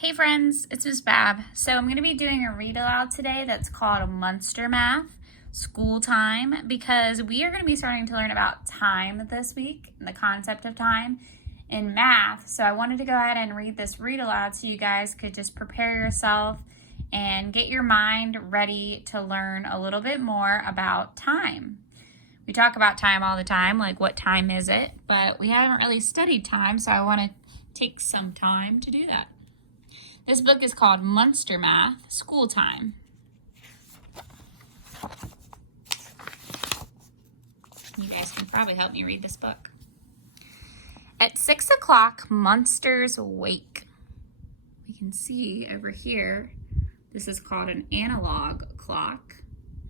Hey friends, it's Miss Bab. So I'm going to be doing a read aloud today that's called Monster Math School Time because we are going to be starting to learn about time this week and the concept of time in math. So I wanted to go ahead and read this read aloud so you guys could just prepare yourself and get your mind ready to learn a little bit more about time. We talk about time all the time, like what time is it, but we haven't really studied time, so I want to take some time to do that. This book is called Monster Math School Time. You guys can probably help me read this book. At 6 o'clock, monsters wake. We can see over here, this is called an analog clock,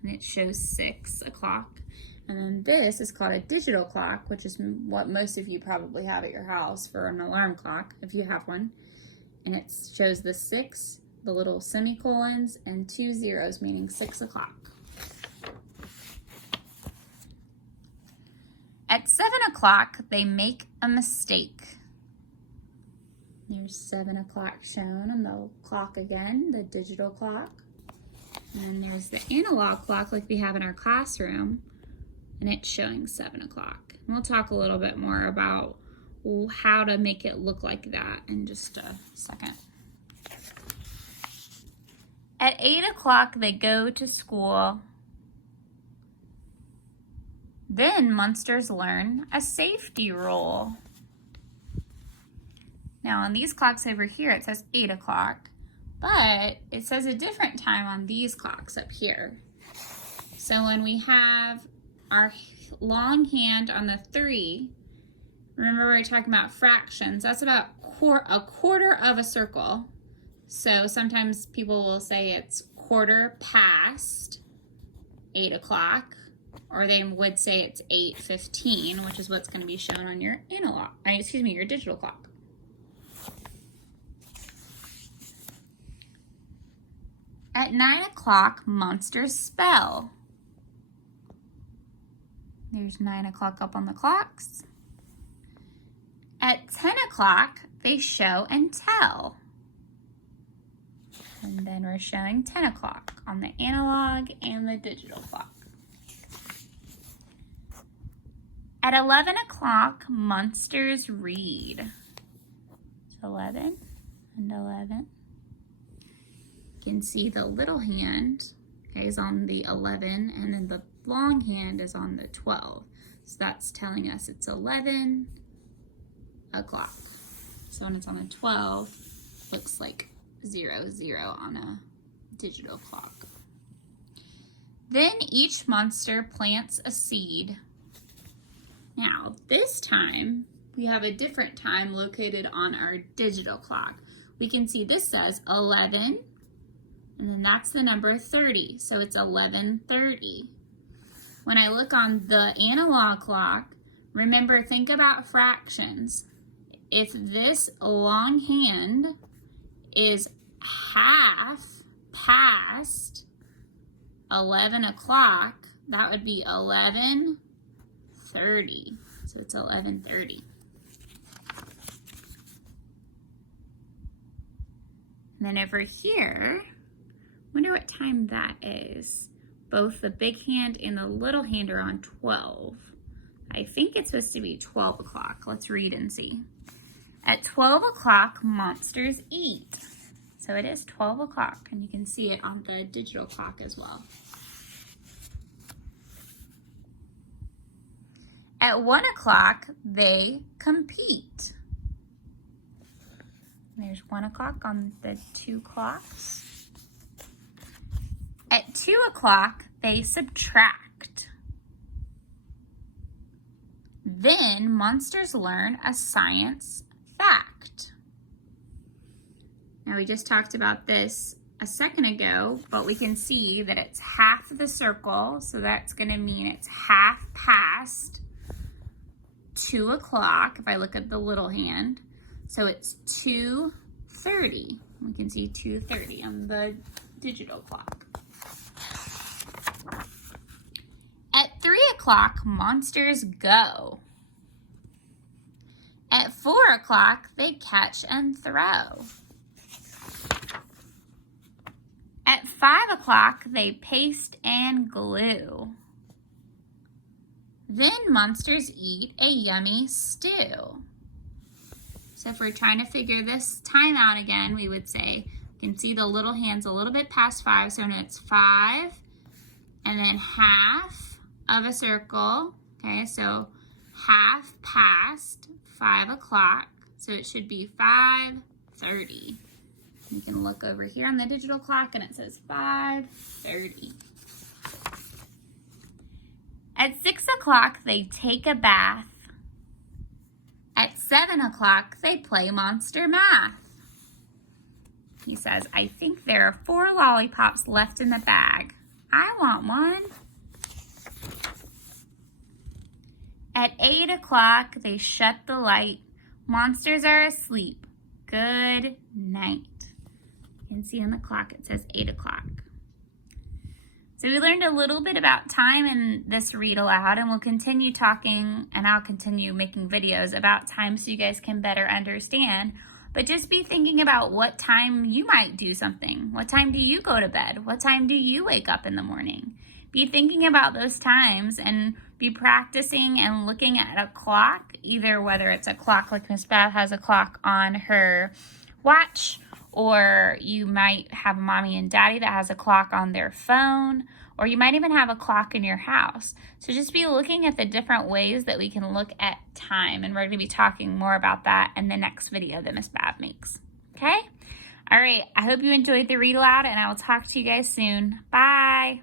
and it shows 6 o'clock. And then this is called a digital clock, which is what most of you probably have at your house for an alarm clock, if you have one. And it shows the 6, the little semicolons, and 2 zeros, meaning 6 o'clock. At 7 o'clock, they make a mistake. There's 7 o'clock shown on the clock again, the digital clock. And there's the analog clock like we have in our classroom, and it's showing 7 o'clock. And we'll talk a little bit more about how to make it look like that in just a second. At 8 o'clock, they go to school. Then monsters learn a safety rule. Now on these clocks over here, it says 8 o'clock, but it says a different time on these clocks up here. So when we have our long hand on the 3, remember we were talking about fractions. That's about a quarter of a circle. So sometimes people will say it's quarter past 8 o'clock, or they would say it's 8:15, which is what's going to be shown on your your digital clock. At 9 o'clock, monsters spell. There's 9 o'clock up on the clocks. At 10 o'clock, they show and tell. And then we're showing 10 o'clock on the analog and the digital clock. At 11 o'clock, monsters read. It's 11 and 11. You can see the little hand is on the 11, and then the long hand is on the 12. So that's telling us it's 11 o'clock. So when it's on the 12, looks like 0, 0 on a digital clock. Then each monster plants a seed. Now this time we have a different time located on our digital clock. We can see this says 11, and then that's the number 30, so it's 11:30. When I look on the analog clock, remember, think about fractions. If this long hand is half past 11 o'clock, that would be 11:30. So it's 11:30. And then over here, wonder what time that is. Both the big hand and the little hand are on 12. I think it's supposed to be 12 o'clock. Let's read and see. At 12 o'clock, monsters eat. So it is 12 o'clock, and you can see it on the digital clock as well. At 1 o'clock, they compete. There's 1 o'clock on the 2 clocks. At 2 o'clock, they subtract. Then monsters learn a science fact. Now we just talked about this a second ago, but we can see that it's half the circle, so that's going to mean it's half past 2 o'clock if I look at the little hand. So it's 2:30. We can see 2:30 on the digital clock. At 3 o'clock, monsters go. At 4 o'clock, they catch and throw. 5 o'clock, they paste and glue. Then monsters eat a yummy stew. So if we're trying to figure this time out again, we would say, you can see the little hands a little bit past 5, so it's 5, and then half of a circle. Okay, so half past 5 o'clock, so it should be 5:30. You can look over here on the digital clock and it says 5:30. At 6 o'clock, they take a bath. At 7 o'clock, they play monster math. He says, I think there are 4 lollipops left in the bag. I want one. At 8 o'clock, they shut the light. Monsters are asleep. Good night. You can see on the clock it says 8 o'clock. So we learned a little bit about time in this read aloud, and we'll continue talking, and I'll continue making videos about time so you guys can better understand. But just be thinking about what time you might do something. What time do you go to bed? What time do you wake up in the morning? Be thinking about those times and be practicing and looking at a clock, either whether it's a clock like Miss Bev has a clock on her watch, or you might have mommy and daddy that has a clock on their phone, or you might even have a clock in your house. So just be looking at the different ways that we can look at time, and we're going to be talking more about that in the next video that Miss Bev makes. Okay? All right, I hope you enjoyed the read aloud, and I will talk to you guys soon. Bye!